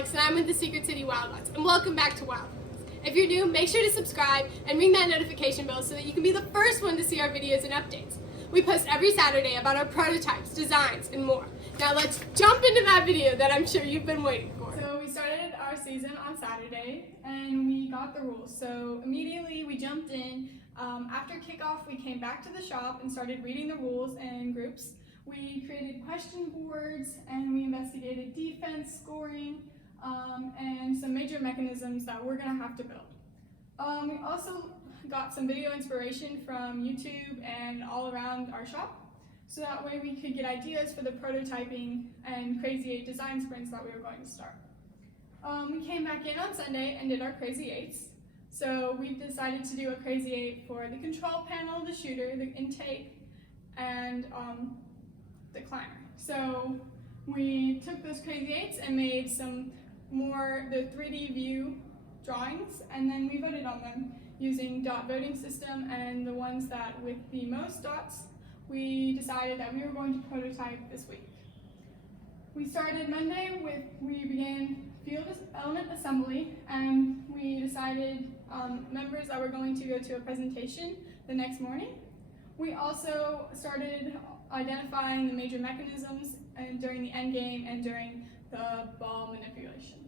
Alex, and I'm with the Secret City Wildvlog, and welcome back to Wildvlog. If you're new, make sure to subscribe and ring that notification bell so that you can be the first one to see our videos and updates. We post every Saturday about our prototypes, designs, and more. Now let's jump into that video that I'm sure you've been waiting for. So we started our season on Saturday, and we got the rules. So immediately we jumped in. After kickoff, we came back to the shop and started reading the rules in groups. We created question boards, and we investigated defense, scoring, and some major mechanisms that we're going to have to build. We also got some video inspiration from YouTube and all around our shop, so that way we could get ideas for the prototyping and Crazy 8 design sprints that we were going to start. We came back in on Sunday and did our Crazy 8s. So we decided to do a Crazy 8 for the control panel, the shooter, the intake, and the climber. So we took those Crazy 8s and made some more the 3D view drawings, and then we voted on them using dot voting system, and the ones that with the most dots we decided that we were going to prototype this week. We started Monday with, we began field element assembly, and we decided members that were going to go to a presentation the next morning. We also started identifying the major mechanisms during the end game and during the ball manipulation.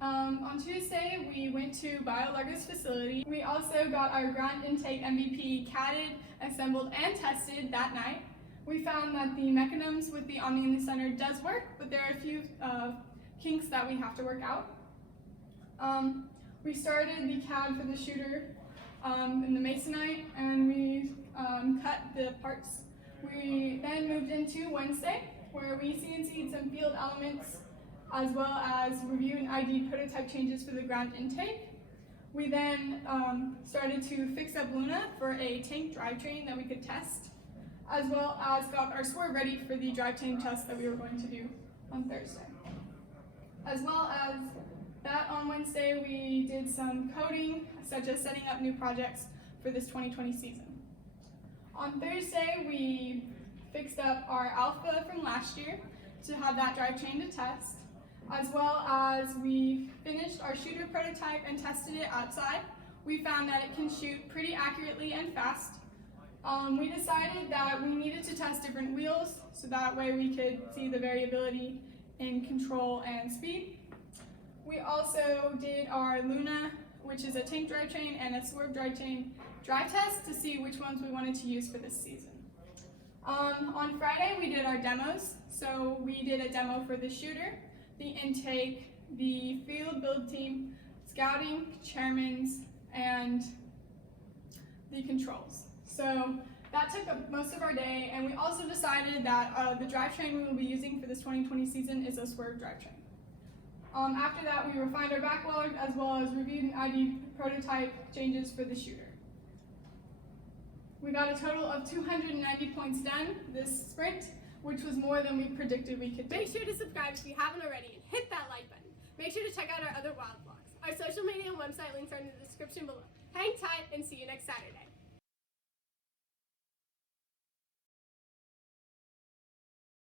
On Tuesday, we went to Wildvlog's facility. We also got our ground intake MVP catted, assembled, and tested that night. We found that the mechanisms with the Omni in the center does work, but there are a few kinks that we have to work out. We started the CAD for the shooter in the masonite, and we cut the parts. We then moved into Wednesday, where we CNC'd some field elements, as well as review and ID prototype changes for the ground intake. We then started to fix up Luna for a tank drivetrain that we could test, as well as got our swerve ready for the drivetrain test that we were going to do on Thursday. As well as that, on Wednesday we did some coding, such as setting up new projects for this 2020 season. On Thursday we fixed up our Alpha from last year to have that drivetrain to test, as well as we finished our shooter prototype and tested it outside. We found that it can shoot pretty accurately and fast. We decided that we needed to test different wheels, so that way we could see the variability in control and speed. We also did our Luna, which is a tank drivetrain, and a swerve drivetrain drive test to see which ones we wanted to use for this season. On Friday we did our demos. So we did a demo for the shooter, the intake, the field build team, scouting, chairmans, and the controls. So that took up most of our day, and we also decided that the drivetrain we will be using for this 2020 season is a swerve drivetrain. After that, we refined our backlog, as well as reviewed and ID prototype changes for the shooter. We got a total of 290 points done this sprint, which was more than we predicted we could do. Make sure to subscribe if you haven't already, and hit that like button. Make sure to check out our other Wildvlogs. Our social media and website links are in the description below. Hang tight and see you next Saturday.